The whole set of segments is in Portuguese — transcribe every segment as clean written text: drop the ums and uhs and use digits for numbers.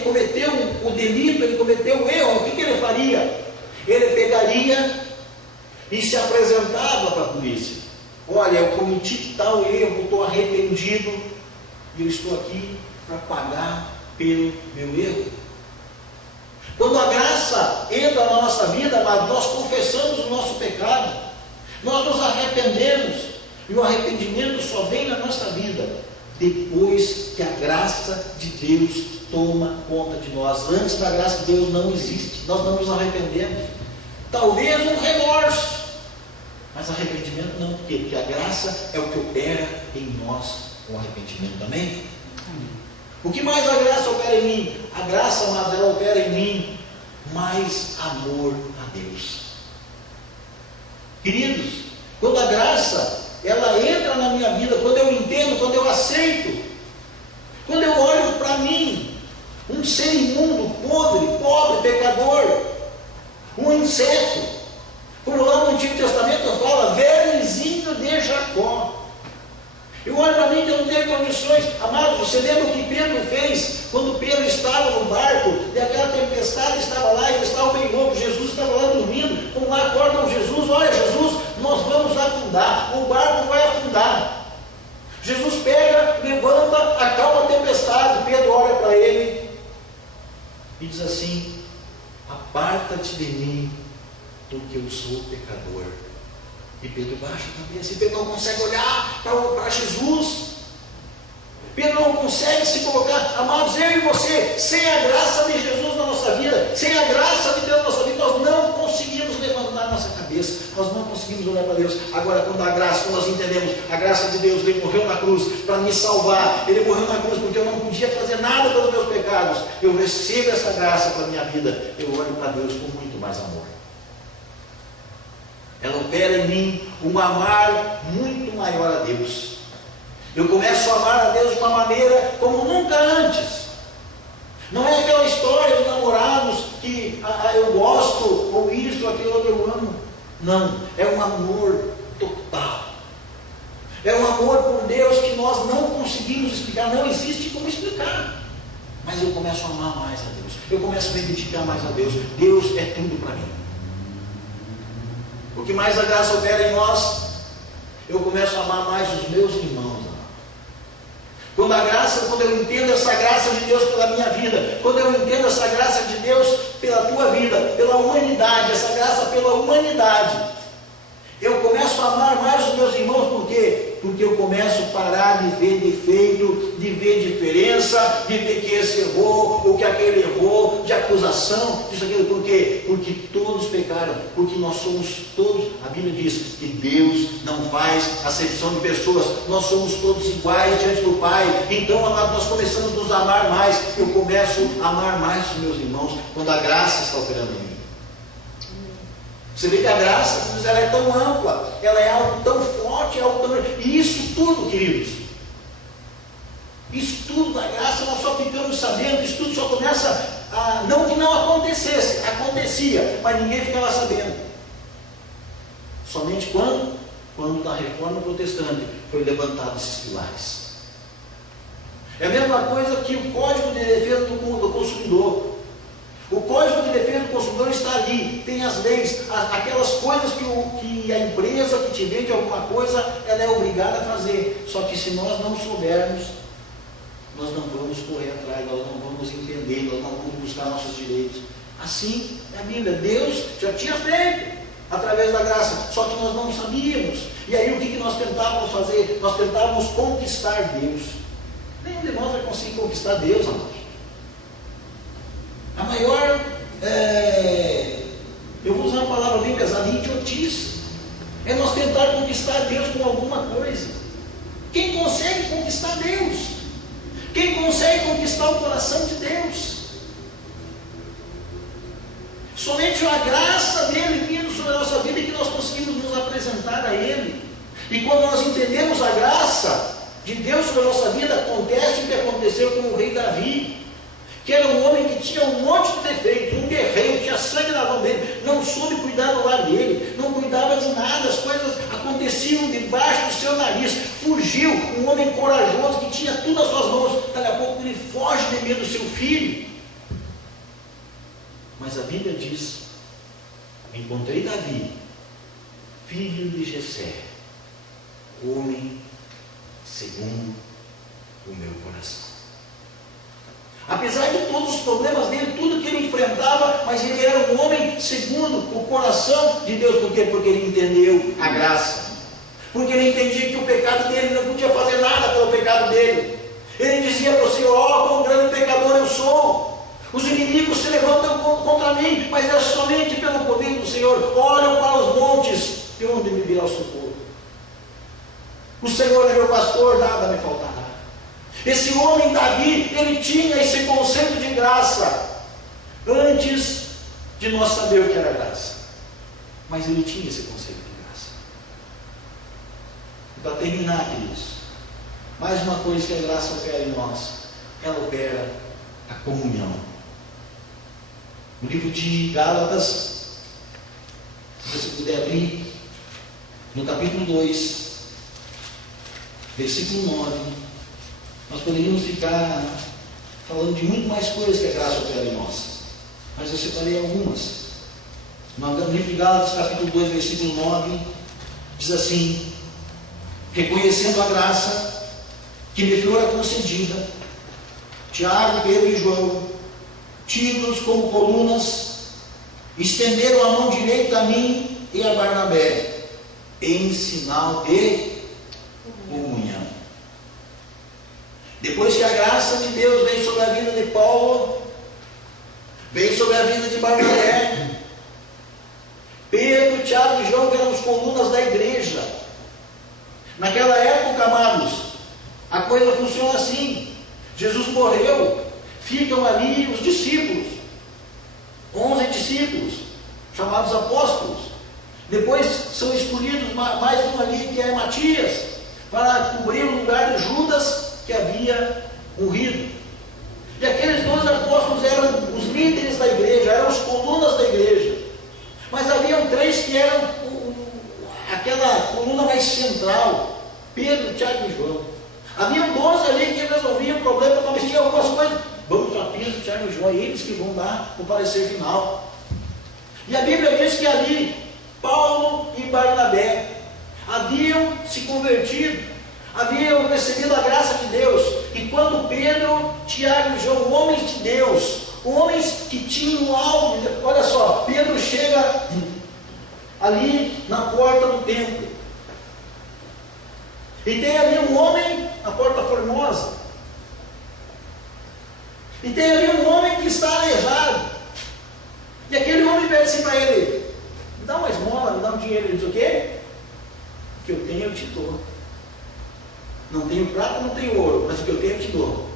ele cometeu o delito, ele cometeu o erro, o que ele faria? Ele pegaria e se apresentava para a polícia. Olha, eu cometi tal erro, estou arrependido e eu estou aqui para pagar pelo meu erro. Quando a graça entra na nossa vida, mas nós confessamos o nosso pecado, nós nos arrependemos, e o arrependimento só vem na nossa vida depois que a graça de Deus toma conta de nós. Antes da graça de Deus não existe, nós não nos arrependemos. Talvez um remorso, mas arrependimento não. Por quê? Porque a graça é o que opera em nós, o arrependimento também. O que mais a graça opera em mim? A graça, amados, ela opera em mim mais amor a Deus. Queridos, quando a graça ela entra na minha vida, quando eu entendo, quando eu aceito, quando eu olho para mim, um ser imundo, podre, pobre, pecador, um inseto, como lá no Antigo Testamento fala, vermezinho de Jacó. Eu olho para mim que eu não tenho condições. Amados, você lembra o que Pedro fez quando Pedro estava no barco e aquela tempestade estava lá, ele estava bem louco, Jesus estava lá dormindo, como lá acordam Jesus, olha Jesus, nós vamos afundar, o barco vai afundar. Jesus pega, levanta, acalma a tempestade, Pedro olha para ele e diz assim: aparta-te de mim, porque eu sou pecador. E Pedro baixa a cabeça, e Pedro não consegue olhar para Jesus. Pedro não consegue se colocar. Amados, eu e você, sem a graça de Jesus na nossa vida, sem a graça de Deus na nossa vida, nós não conseguimos levantar a nossa cabeça, nós não conseguimos olhar para Deus. Agora, quando a graça, quando nós entendemos, a graça de Deus, Ele morreu na cruz para me salvar, Ele morreu na cruz porque eu não podia fazer nada pelos meus pecados, eu recebo essa graça para a minha vida, eu olho para Deus com muito mais amor. Ela opera em mim um amar muito maior a Deus. Eu começo a amar a Deus de uma maneira como nunca antes. Não é aquela história de namorados que eu gosto, ou isso, ou aquilo, eu amo. Não, é um amor total. É um amor por Deus que nós não conseguimos explicar, não existe como explicar. Mas eu começo a amar mais a Deus, eu começo a me dedicar mais a Deus. Deus é tudo para mim. O que mais a graça opera em nós, eu começo a amar mais os meus irmãos. Quando eu entendo essa graça de Deus pela minha vida, quando eu entendo essa graça de Deus pela tua vida, pela humanidade, essa graça pela humanidade, eu começo a amar mais os meus irmãos. Por quê? Porque eu começo a parar de ver defeito, de ver diferença, de ver que esse errou, ou que aquele errou, de acusação, disso, aquilo. Por quê? Porque todos pecaram, porque nós somos todos, a Bíblia diz que Deus não faz acepção de pessoas, nós somos todos iguais diante do Pai. Então, amados, nós começamos a nos amar mais, eu começo a amar mais os meus irmãos, quando a graça está operando em mim. Você vê que a graça, ela é tão ampla, ela é algo tão forte, é algo tão... E isso tudo, queridos, isso tudo da graça, nós só ficamos sabendo, isso tudo só começa a... Não que não acontecesse, acontecia, mas ninguém ficava sabendo. Somente quando na Reforma Protestante foi levantado esses pilares. É a mesma coisa que o Código de Defesa do Consumidor. O Código de Defesa do Consumidor está ali, tem as leis, aquelas coisas que a empresa que te vende alguma coisa, ela é obrigada a fazer. Só que se nós não soubermos, nós não vamos correr atrás, nós não vamos entender, nós não vamos buscar nossos direitos. Assim é a Bíblia. Deus já tinha feito através da graça, só que nós não sabíamos. E aí o que nós tentávamos fazer? Nós tentávamos conquistar Deus. Nenhum de nós vai conseguir conquistar Deus, amados. A maior, eu vou usar uma palavra bem pesada, idiotice, é nós tentar conquistar Deus com alguma coisa. Quem consegue conquistar Deus? Quem consegue conquistar o coração de Deus? Somente a graça dele vindo sobre a nossa vida é que nós conseguimos nos apresentar a Ele. E quando nós entendemos a graça de Deus sobre a nossa vida, acontece o que aconteceu com o rei Davi, que era um homem que tinha um monte de defeitos, um guerreiro, tinha sangue na mão dele, não soube cuidar do lar dele, não cuidava de nada, as coisas aconteciam debaixo do seu nariz, fugiu, um homem corajoso que tinha tudo nas suas mãos, daqui a pouco ele foge de medo do seu filho, Mas a Bíblia diz: encontrei Davi, filho de Jessé, homem segundo o meu coração. Apesar de todos os problemas dele, tudo que ele enfrentava, mas ele era um homem segundo o coração de Deus. Por quê? Porque ele entendeu a graça. Porque ele entendia que o pecado dele não podia fazer nada pelo pecado dele. Ele dizia para o Senhor: ó, quão grande pecador eu sou. Os inimigos se levantam contra mim, mas é somente pelo poder do Senhor. Olham para os montes, de onde me virá o socorro. O Senhor é meu pastor, nada me faltará. Esse homem Davi, ele tinha esse conceito de graça antes de nós saber o que era graça. Mas ele tinha esse conceito de graça. E para terminar, queridos, mais uma coisa que a graça opera em nós: ela opera a comunhão. No livro de Gálatas, se você puder abrir, no capítulo 2, versículo 9, nós poderíamos ficar falando de muito mais coisas que a graça opera em nós, mas eu separei algumas. No livro de Gálatas, capítulo 2, versículo 9, diz assim: reconhecendo a graça que me fora concedida, Tiago, Pedro e João, tidos como colunas, estenderam a mão direita a mim e a Barnabé, em sinal de comunhão. Depois que a graça de Deus veio sobre a vida de Paulo, veio sobre a vida de Barnabé, Pedro, Tiago e João, que eram as colunas da igreja. Naquela época, amados, a coisa funciona assim: Jesus morreu, ficam ali os discípulos, 11 discípulos, chamados apóstolos. Depois são escolhidos mais um ali, que é Matias, para cobrir o lugar de Judas, que havia morrido. E aqueles 12 apóstolos eram os líderes da igreja, eram as colunas da igreja. Mas haviam 3 que eram aquela coluna mais central: Pedro, Tiago e João. Haviam 12 ali que resolviam o problema, mas tinha algumas coisas. Vamos para Pedro, Tiago e João, eles que vão dar o parecer final. E a Bíblia diz que ali Paulo e Barnabé haviam se convertido, haviam recebido a graça de Deus. E quando Pedro, Tiago e João, homens de Deus, homens que tinham algo, olha só, Pedro chega ali na porta do templo, e tem ali um homem, a porta formosa, e tem ali um homem que está aleijado, e aquele homem pede assim para ele: me dá uma esmola, me dá um dinheiro. Ele diz: o quê? O que eu tenho eu te dou. Não tenho prata, não tenho ouro, mas o que eu tenho eu te dou.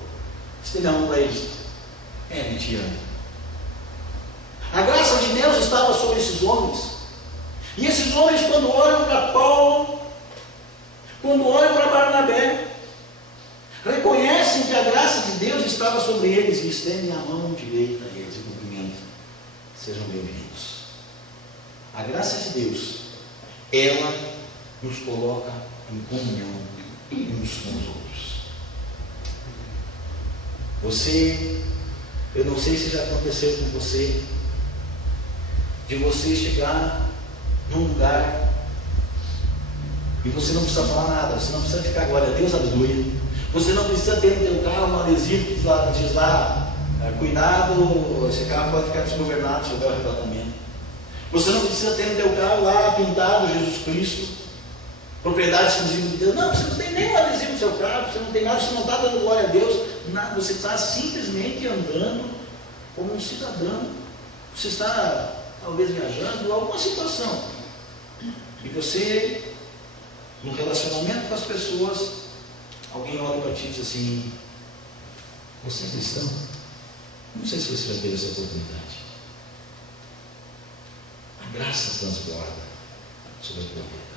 Estende a mão para eles: me te amo. A graça de Deus estava sobre esses homens, e esses homens, quando olham para Paulo, quando olham para Barnabé, reconhecem que a graça de Deus estava sobre eles e estendem a mão direita a eles e cumprimentam: sejam bem-vindos. A graça de Deus, ela nos coloca em comunhão uns com os outros. Eu não sei se já aconteceu com você, de você chegar num lugar e você não precisa falar nada, você não precisa ficar glória a Deus, aleluia. Você não precisa ter no teu carro um adesivo que diz lá: cuidado, esse carro pode ficar desgovernado se houver arrebatamento. Você não precisa ter no teu carro lá pintado Jesus Cristo, propriedade exclusiva de Deus. Não, você não tem nem um adesivo no seu carro, você não tem nada, você não está dando glória a Deus, nada, você está simplesmente andando como um cidadão. Você está talvez viajando, alguma situação, e você, no relacionamento com as pessoas, alguém olha para ti e diz assim: você é cristão? Não sei se você já teve essa oportunidade. A graça transborda sobre a tua vida.